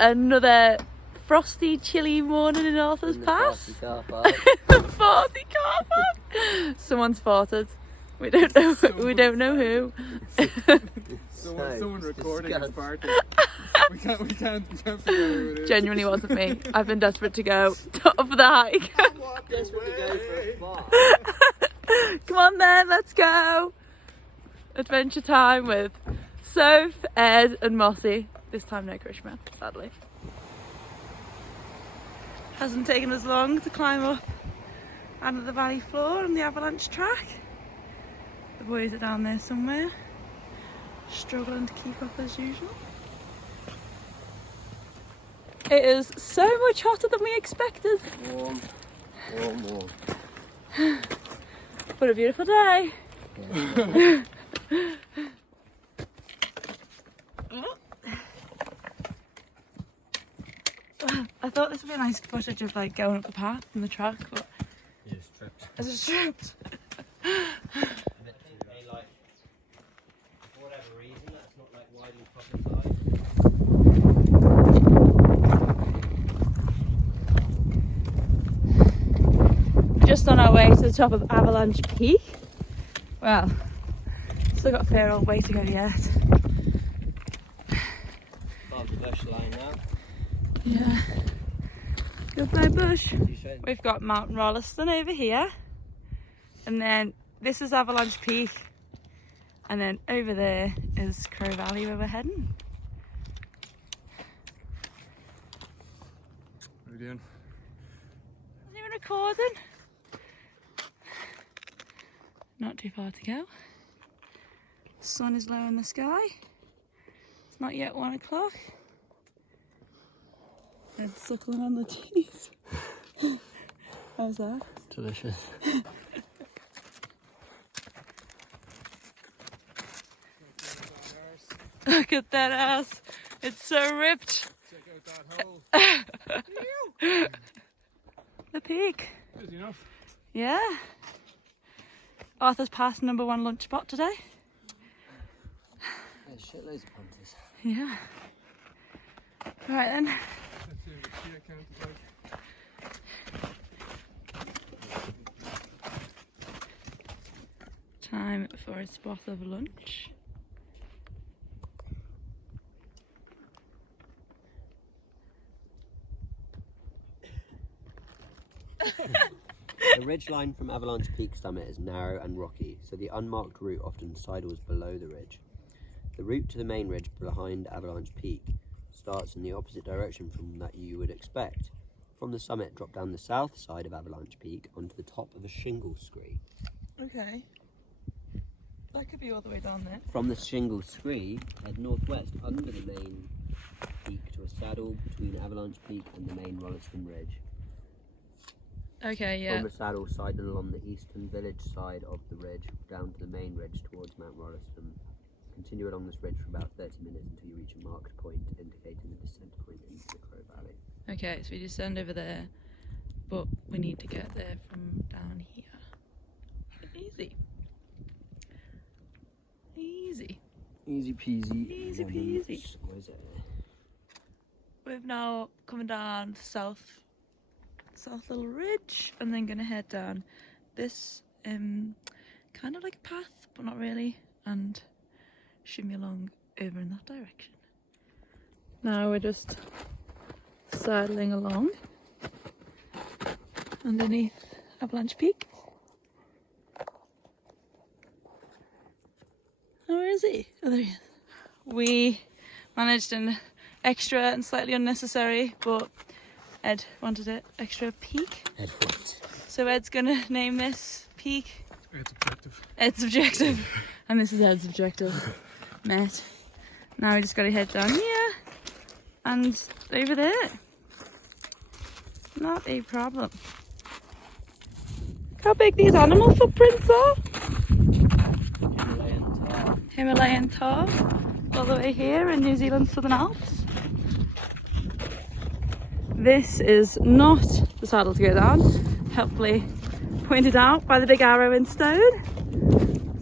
another frosty, chilly morning in Arthur's Pass. Car park. The farty car park. Someone's farted. We don't know. We don't know who. Someone recording his party. We can't figure out who it is. Genuinely wasn't me. I've been desperate to go top of the hike. Desperate to go for a fart. Come on then, let's go. Adventure time with Soph, Ed and Mossy. This time no Krishma, sadly. Hasn't taken us long to climb up onto the valley floor on the Avalanche track. The boys are down there somewhere, struggling to keep up as usual. It is so much hotter than we expected. Warm. What a beautiful day. Yeah. I thought this would be a nice footage of like going up the path and the track, but it's stripped. Like, for whatever reason, that's not like widely publicised. Just on our way to the top of Avalanche Peak. Well, still got a fair old way to go yet. Above the bush line now. Yeah. Goodbye bush. We've got Mount Rolleston over here. And then this is Avalanche Peak. And then over there is Crow Valley where we're heading. What are we doing? Is it even recording? Not too far to go. Sun is low in the sky. It's not yet 1 o'clock. And suckling on the teeth. How's that? Delicious. Look at that ass. It's so ripped. Check out that hole. The peak. Good enough. Yeah. Arthur's Pass #1 lunch spot today. There's shitloads of punters. Yeah. Right then. Let's see what the cheer count is like. Time for a spot of lunch. The ridgeline from Avalanche Peak summit is narrow and rocky, so the unmarked route often sidles below the ridge. The route to the main ridge behind Avalanche Peak starts in the opposite direction from that you would expect. From the summit, drop down the south side of Avalanche Peak onto the top of a shingle scree. Okay. That could be all the way down there. From the shingle scree, head northwest under the main peak to a saddle between Avalanche Peak and the main Rolleston Ridge. Okay, yeah. From the saddle, sidle along the eastern village side of the ridge down to the main ridge towards Mount Rolleston. Continue along this ridge for about 30 minutes until you reach a marked point indicating the descent point into the Crow Valley. Okay, so we descend over there, but we need to get there from down here. Easy. Easy. Easy peasy. Easy peasy. Exquisite. We've now come down south little ridge and then gonna head down this kind of like a path, but not really, and shimmy along over in that direction. Now we're just sidling along underneath Avalanche Peak. Oh, where is he? Oh, there he is. We managed an extra and slightly unnecessary, but Ed wanted it, extra peak. Ed what? So Ed's gonna name this peak It's objective. Ed's objective. And this is Ed's objective. Met. Now we just gotta head down here and over there. Not a problem. Look how big these animal footprints are. Himalayan tar. All the way here in New Zealand's Southern Alps. This is not the saddle to go down, helpfully pointed out by the big arrow in stone.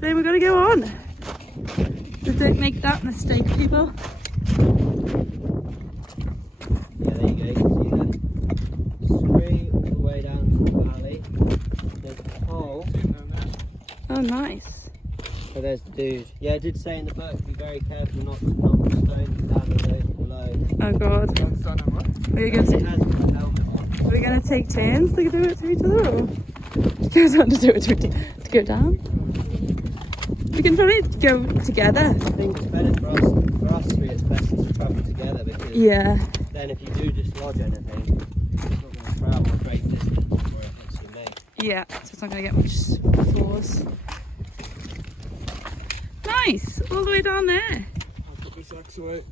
So we've got to go on. Just don't make that mistake, people. hole. Oh, nice. So there's the dude. Yeah, it did say in the book, be very careful not to knock the stones down the road below. Oh god. We're It has got a helmet on. gonna take turns to do it to each other, or goes on to do it to go down? We can probably go together. I think it's better for us three, it's best to travel together because Yeah. then if you do dislodge anything, it's not going to travel a great distance before it hits your mate. Yeah, so it's not gonna get much force. Nice! All the way down there. I'll put my socks away.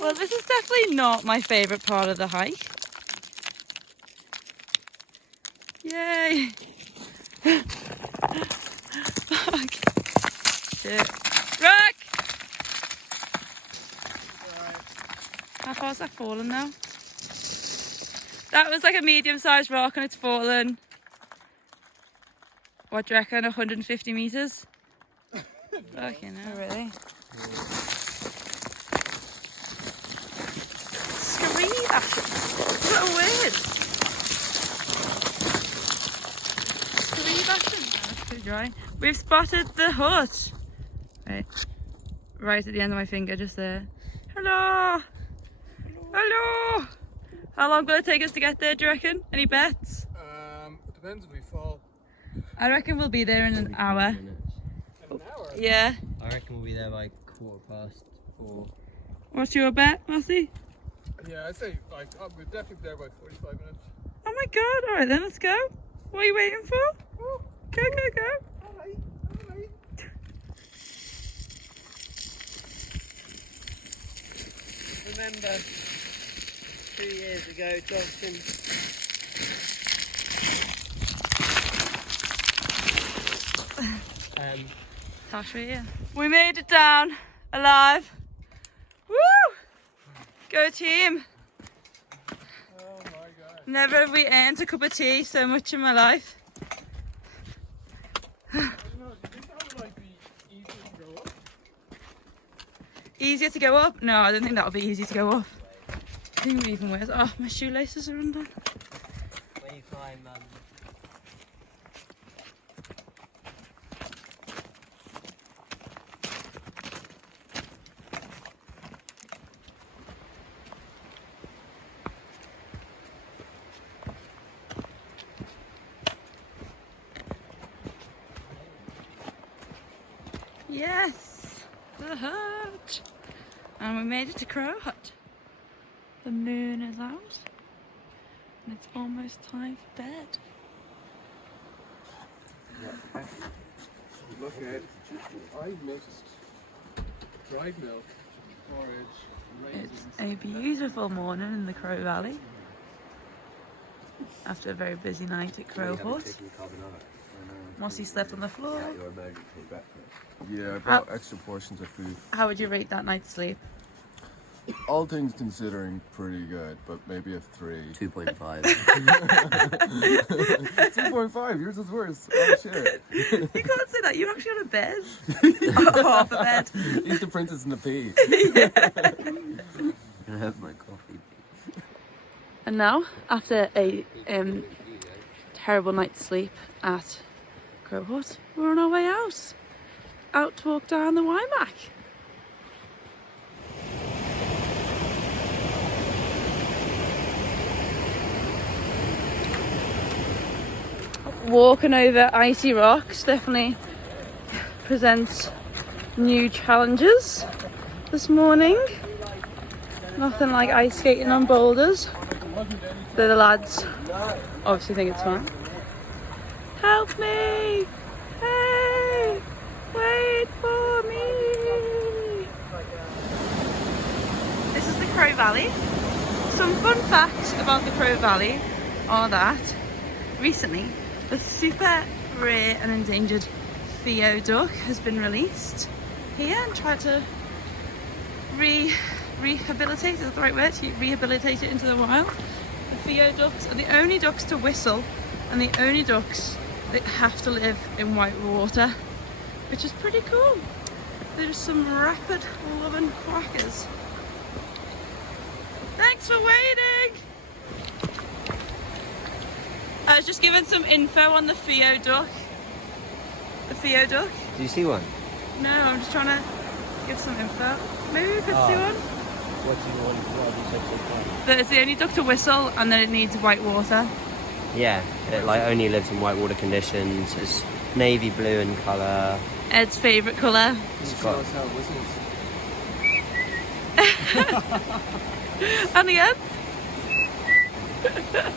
Well, this is definitely not my favourite part of the hike. Yay! Fuck! Shit. Rock! How far's that fallen now? That was like a medium-sized rock and it's fallen. What do you reckon? 150 metres? Fucking hell. Really? Scream action. What a word. Scream action. Oh, that's too dry. We've spotted the hut. Right at the end of my finger, just there. Hello. Hello. How long will it take us to get there, do you reckon? Any bets? It depends if we fall. I reckon we'll be there in an hour. In an hour? Yeah. I reckon we'll be there by 4:15. What's your bet, Massey? Yeah, I'd say like we're definitely there by 45 minutes. Oh my god, alright then, let's go. What are you waiting for? Oh, Go, go, go. alright. Remember, 2 years ago, Johnson. Tosh, we're here. We made it down alive. Woo! Go team. Oh my god. Never have we earned a cup of tea so much in my life. I don't know, do you think that would like be easier to go up? Easier to go up? No, I don't think that would be easy to go up. I think it would be even worse. Oh, my shoelaces are undone. When you climb, Yes, the hut. And we made it to Crow Hut. The moon is out. And it's almost time for bed. Look at I mixed dried milk, porridge, It's raisins. a beautiful morning in the Crow Valley. After a very busy night at Crow Hut. Mossy slept on the floor. your emergency breakfast. Yeah, I brought extra portions of food. How would you rate that night's sleep? All things considering, pretty good, but maybe a 3. 2.5. 2.5, yours is worse. Oh shit. You can't say that, you're actually on a bed. Half a bed. He's the princess in the pea. Can I have my coffee? And now, after a terrible night's sleep at Crow Hut, we're on our way out. Out to walk down the Waimak. Walking over icy rocks definitely presents new challenges this morning. Nothing like ice skating on boulders. Though the lads obviously think it's fun. Help me! Hey! Wait for me! This is the Crow Valley. Some fun facts about the Crow Valley are that recently the super rare and endangered Theo duck has been released here and tried to rehabilitate, is that the right word? To rehabilitate it into the wild. The Theo ducks are the only ducks to whistle and the only ducks that have to live in white water, which is pretty cool. They're just some rapid loving quackers. Thanks for waiting! I was just giving some info on the Theo duck. The Theo duck. Do you see one? No, I'm just trying to give some info. Maybe we could see one. What do you want? What have you said so far? That it's the only duck to whistle and that it needs white water. Yeah, it like only lives in whitewater conditions. It's navy blue in colour. Ed's favourite colour. It's got how it whistles? And again.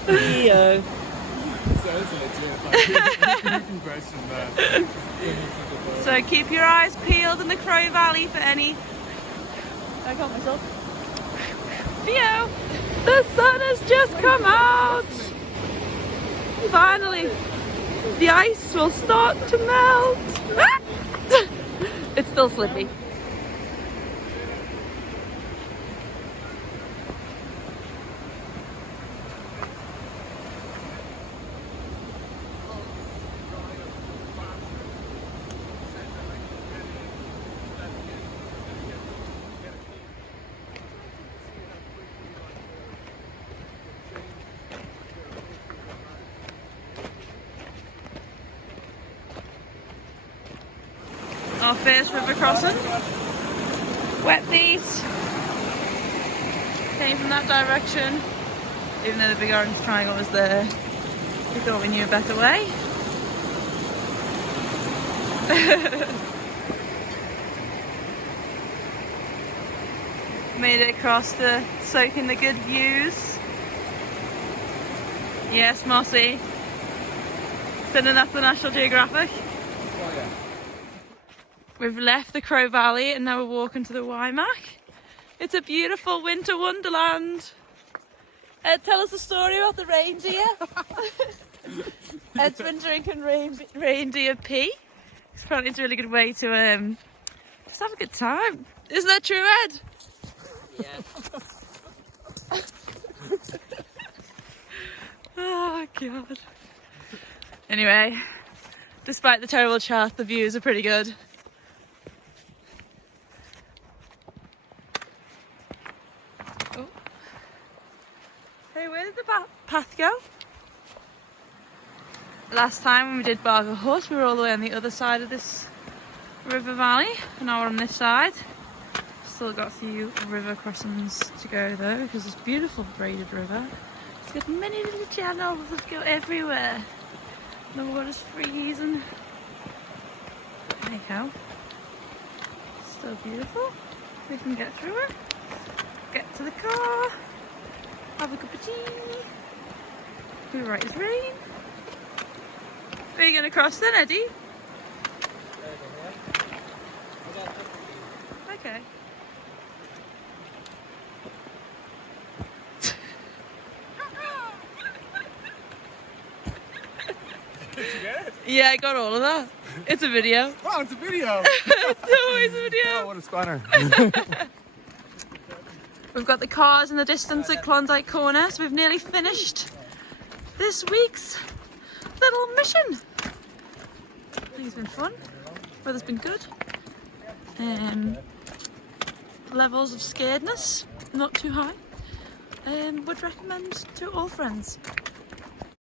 Theo. So keep your eyes peeled in the Crow Valley for any... I got myself. Theo! The sun has just come out! Finally! The ice will start to melt! It's still slippy. Our first river crossing. Wet feet. Came from that direction. Even though the big orange triangle was there, we thought we knew a better way. Made it across to soak in the good views. Yes, Mossy. Sending that to National Geographic. Oh yeah. We've left the Crow Valley and now we're walking to the Waimak. It's a beautiful winter wonderland. Ed, tell us a story about the reindeer. Ed's been drinking reindeer pee. Apparently it's a really good way to just have a good time. Isn't that true, Ed? yeah. Oh God. Anyway, despite the terrible chat, the views are pretty good. Oh. Hey, where did the path go? Last time when we did Barker Hut, we were all the way on the other side of this river valley, and now we're on this side. Still got a few river crossings to go though, because it's a beautiful braided river. It's got many little channels that go everywhere. The water's freezing. Anyhow, still beautiful. We can get through it. Get to the car. Have a cup of tea. Be right as rain. Where are you going to cross then, Eddie? Okay. Did you get it? Yeah, I got all of that. It's a video. Oh, it's a video. It's always a Oh, video. what a spanner. We've got the cars in the distance at Klondike Corner, so we've nearly finished this week's little mission. I think it's been fun. Weather's been good. Levels of scaredness not too high. Would recommend to all friends.